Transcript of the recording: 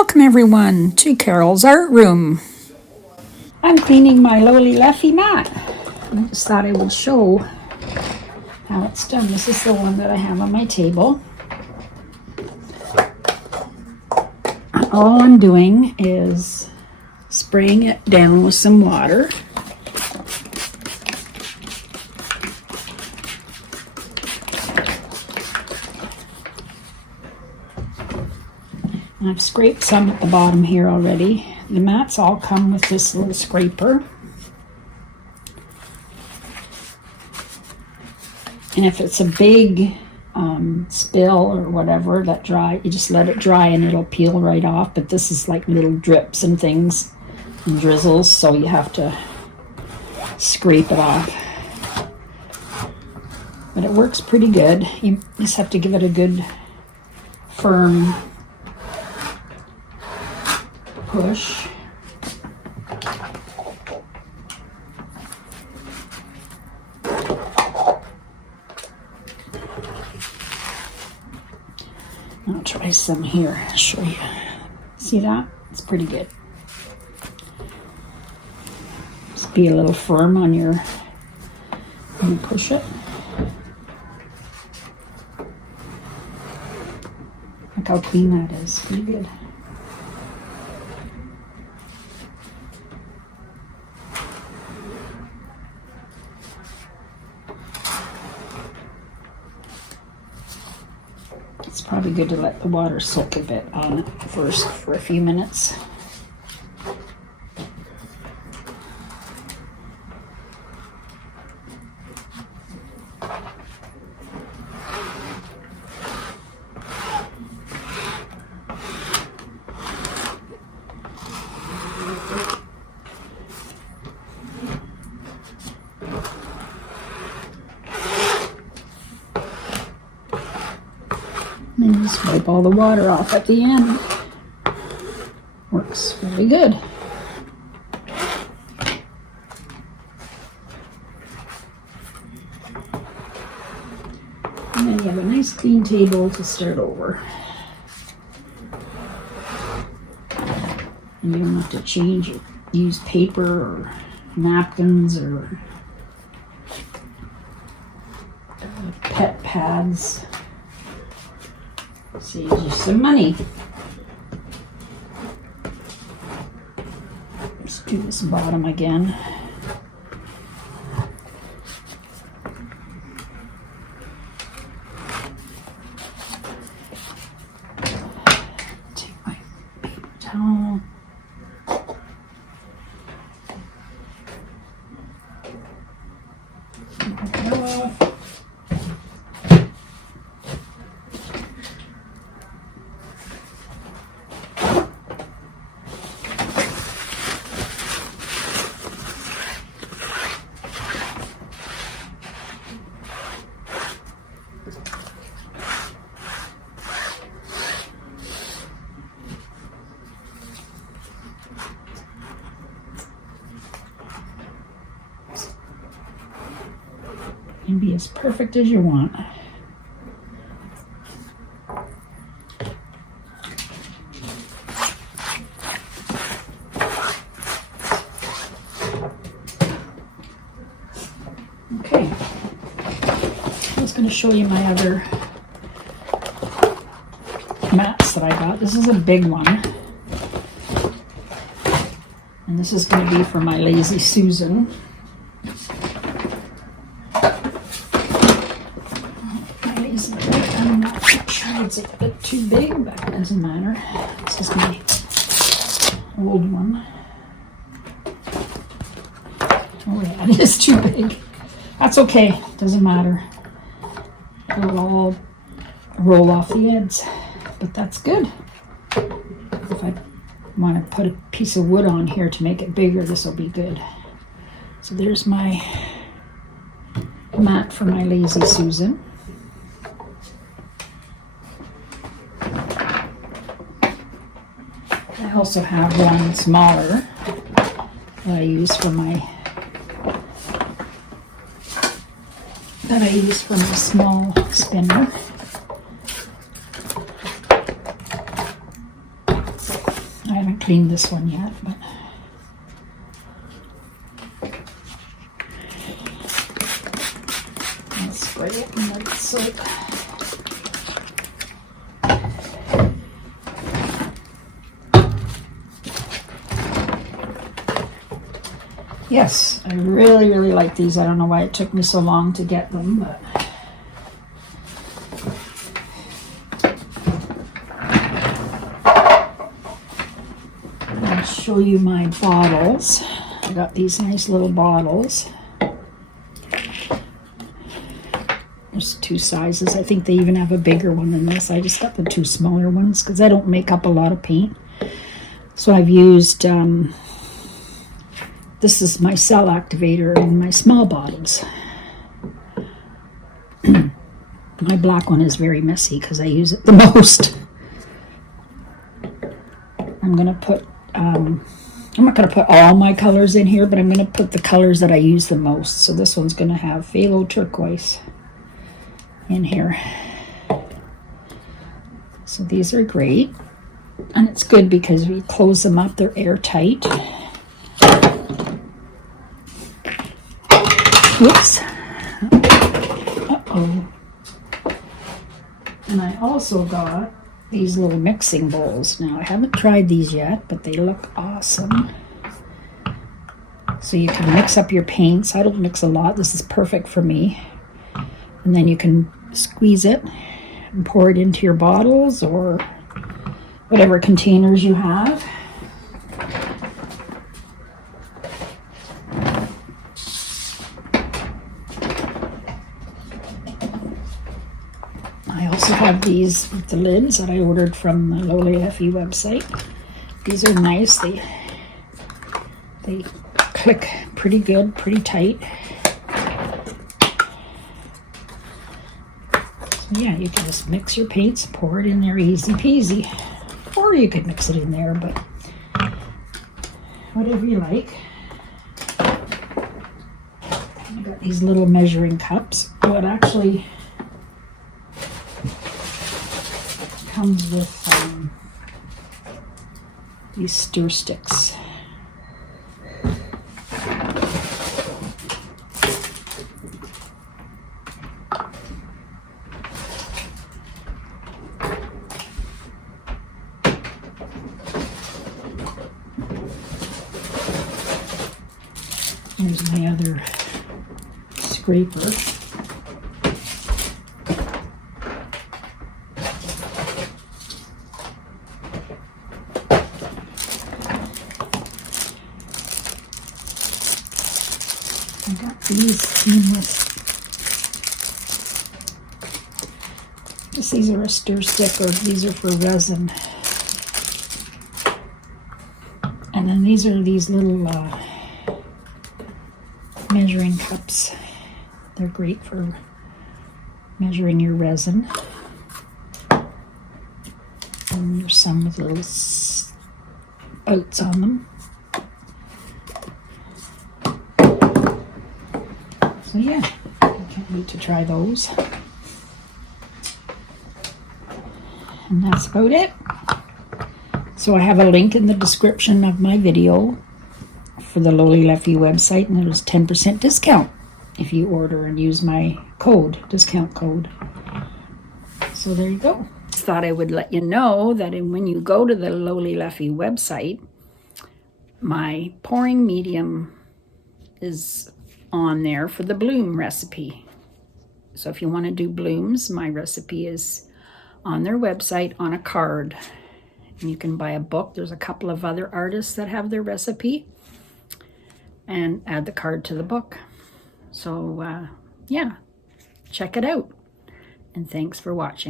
Welcome everyone to Carol's Art Room. I'm cleaning my LoliVefe mat. I just thought I would show how it's done. This is the one that I have on my table. All I'm doing is spraying it down with some water. And I've scraped some at the bottom here already. The mats all come with this little scraper. And if it's a big spill or whatever that dry, you just let it dry and it'll peel right off. But this is like little drips and things and drizzles, so you have to scrape it off. But it works pretty good. You just have to give it a good firm push. I'll try some here. I'll show you. See that? It's pretty good. Just be a little firm on your when you push it. Look how clean that is. Pretty good. It's probably good to let the water soak a bit on it first for a few minutes. And just wipe all the water off at the end. Works really good. And then you have a nice clean table to start over. And you don't have to change it. Use paper or napkins or pet pads. Saves you some money. Let's do this bottom again. Take my paper towel. And be as perfect as you want. Okay, I was going to show you my other mats that I got. This is a big one. And this is going to be for my Lazy Susan. I'm not sure it's a bit too big, but it doesn't matter. This is my old one. Oh yeah, it is too big. That's okay, doesn't matter. It'll all roll off the ends, but that's good. If I want to put a piece of wood on here to make it bigger, this will be good. So there's my mat for my Lazy Susan. I also have one smaller that I use for my small spinner. cleaned this one yet, but I'll spray it in the soap. Yes, I really, really like these. I don't know why it took me so long to get them, but I'll show you my bottles. I got these nice little bottles. There's two sizes. I think they even have a bigger one than this. I just got the two smaller ones because I don't make up a lot of paint. So I've used... this is my cell activator in my small bottles. My black one is very messy because I use it the most. I'm going to put, I'm not going to put all my colors in here, but I'm going to put the colors that I use the most. So this one's going to have phthalo turquoise in here. So these are great. And it's good because we close them up, they're airtight. Whoops. Uh-oh. And I also got these little mixing bowls. Now, I haven't tried these yet, but they look awesome. So you can mix up your paints. I don't mix a lot. This is perfect for me. And then you can squeeze it and pour it into your bottles or whatever containers you have. I also have these with the lids that I ordered from the LoliVefe website. These are nice. They click pretty good, pretty tight. So yeah, you can just mix your paints, pour it in there, easy peasy. Or you could mix it in there, but whatever you like. I got these little measuring cups. Oh, it actually comes with these stir sticks. Here's my other scraper. I got these seamless. These are a stir stick, or these are for resin. And then these are these little measuring cups. They're great for measuring your resin. And there's some with little spouts on them. So yeah, I can't wait to try those. And that's about it. So I have a link in the description of my video for the LoliVefe website, and there's 10% discount if you order and use my discount code. So there you go. Thought I would let you know that when you go to the LoliVefe website, my pouring medium is on there for the bloom recipe. So if you want to do blooms, my recipe is on their website on a card. And you can buy a book. There's a couple of other artists that have their recipe, and add the card to the book. So yeah, check it out. And thanks for watching.